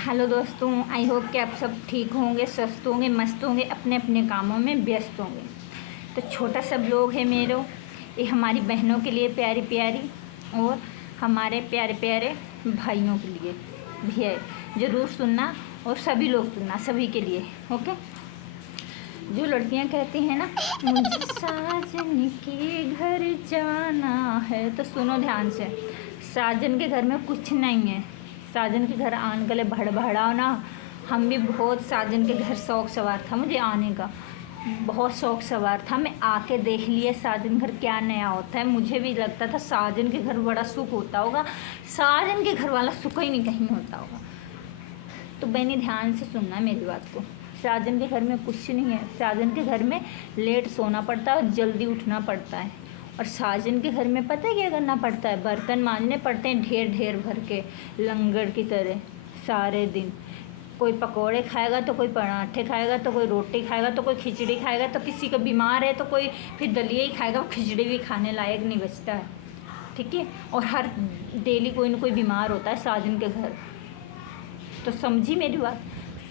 Hello दोस्तों, I hope कि आप सब ठीक होंगे, स्वस्थ होंगे, मस्त होंगे, अपने अपने कामों में व्यस्त होंगे। तो छोटा सा ब्लॉग है मेरा, ये हमारी बहनों के लिए प्यारी प्यारी और हमारे प्यारे प्यारे भाइयों के लिए भी है। ज़रूर सुनना और सभी लोग सुनना, सभी के लिए। ओके। जो लड़कियां कहती हैं ना, मुझे साजन के घर जाना है, तो सुनो ध्यान से। साजन के घर में कुछ नहीं है। साजन के घर आने के लिए भड़बड़ाओ ना। हम भी बहुत साजन के घर शौक सवार था मुझे आने का, बहुत शौक सवार था। मैं आके देख लिए साजन घर क्या नया होता है। मुझे भी लगता था साजन के घर बड़ा सुख होता होगा। साजन के घर वाला सुख ही नहीं कहीं होता होगा। तो बहनी ध्यान से सुनना मेरी बात को। साजन के घर में कुछ नहीं है। साजन के घर में लेट सोना पड़ता है और जल्दी उठना पड़ता है। और साजन के घर में पता है क्या करना पड़ता है? बर्तन मांजने पड़ते हैं ढेर ढेर भर के, लंगड़ की तरह सारे दिन। कोई पकोड़े खाएगा तो कोई पराठे खाएगा, तो कोई रोटी खाएगा, तो कोई खिचड़ी खाएगा, तो किसी को बीमार है तो कोई फिर दलिया ही खाएगा। खिचड़ी भी खाने लायक नहीं बचता है, ठीक है। और हर डेली कोई ना कोई बीमार होता है साजन के घर। तो समझी मेरी बात।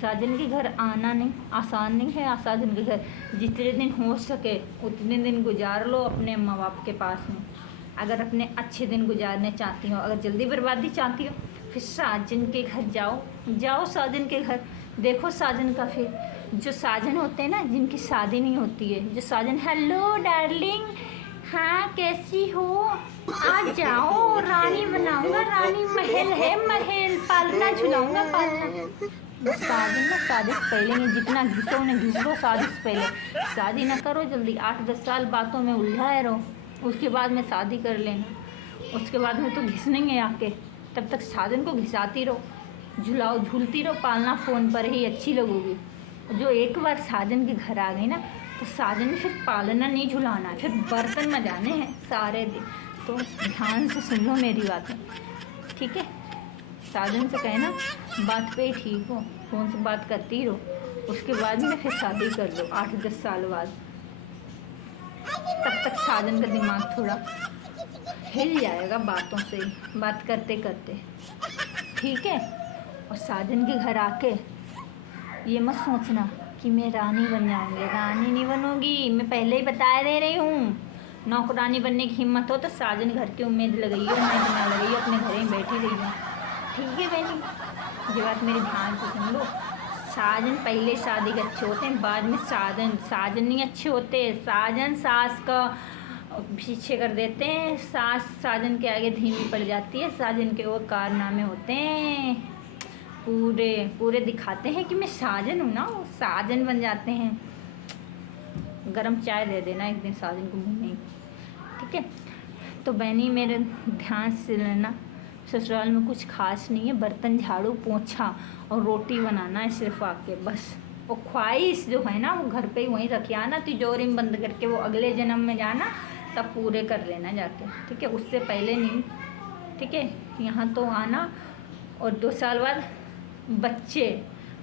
साजन के घर आना नहीं आसान नहीं है। साजन के घर जितने दिन हो सके उतने दिन गुजार लो अपने अम्मा बाप के पास में। अगर अपने अच्छे दिन गुजारने चाहती हो, अगर जल्दी बर्बादी चाहती हो, फिर साजन के घर जाओ साजन के घर। देखो साजन का फिर जो साजन होते हैं ना, जिनकी शादी नहीं होती है, जो साजन हेलो डार्लिंग, हाँ कैसी हो, आ जाओ, रानी बनाऊंगा, रानी महल है, महल पालना झुलाऊंगा, पालना। शादी ना, शादी से पहले नहीं, जितना घिसो उन्हें घिस लो। शादी से पहले शादी ना करो जल्दी, 8-10 साल बातों में उलझाए रहो, उसके बाद में शादी कर लेना। उसके बाद में तो घिसना ही है आके, तब तक साजन को घिसाती रहो, झुलाओ, झूलती रहो, पालना फ़ोन पर ही अच्छी लगोगी। जो एक बार साजन के घर आ गई ना, तो साजन में फिर पालना नहीं झुलाना, फिर बर्तन मजाने हैं सारे दिन। तो ध्यान से सुन लो मेरी बातें, ठीक है। साजन से कहना बात पे ही ठीक हो, फ़ोन से बात करती ही रहो, उसके बाद में फिर शादी कर लो 8-10 साल बाद। तब तक साजन का दिमाग थोड़ा हिल जाएगा बातों से, बात करते करते, ठीक है। और साजन के घर आके ये मत सोचना कि मैं रानी बन जाऊंगी। रानी नहीं बनोगी, मैं पहले ही बता दे रही हूँ। नौकरानी बनने की हिम्मत हो तो साजन घर की उम्मीद लगाइए, उम्मीद ना लगाइए, अपने घर ही बैठी रहिए, ठीक है बहनी। ये बात मेरे ध्यान से सुन लो। साजन पहले शादी के अच्छे होते हैं, बाद में साजन नहीं अच्छे होते। साजन सास का पीछे कर देते हैं, सास साजन के आगे धीमी पड़ जाती है। साजन के वो कारनामे होते हैं, पूरे पूरे दिखाते हैं कि मैं साजन हूँ ना, वो साजन बन जाते हैं। गरम चाय दे देना एक दिन साजन को मुँह में, ठीक है। तो बहनी मेरे ध्यान से लेना, ससुराल में कुछ खास नहीं है। बर्तन झाड़ू पोछा और रोटी बनाना है सिर्फ आके, बस। वो ख्वाहिश जो है ना, वो घर पे ही वहीं रखे आना, तिजोरी में बंद करके। वो अगले जन्म में जाना तब पूरे कर लेना जाके, ठीक है, उससे पहले नहीं, ठीक है। यहाँ तो आना और 2 साल बाद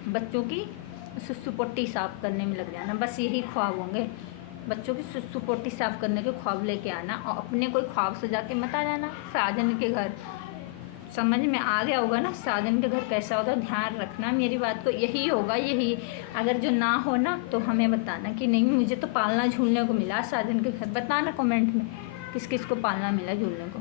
बच्चों की सुसु पोटी साफ करने में लग जाना, बस यही ख्वाब होंगे। बच्चों की सुसु पोटी साफ करने के ख्वाब लेके आना, और अपने कोई ख्वाब सजा के मत आ जाना साजन के घर। समझ में आ गया होगा ना साजन के घर कैसा होगा? ध्यान रखना मेरी बात को, यही होगा यही। अगर जो ना हो ना तो हमें बताना कि नहीं मुझे तो पालना झूलने को मिला साजन के घर। बताना कमेंट में किस किस को पालना मिला झूलने को।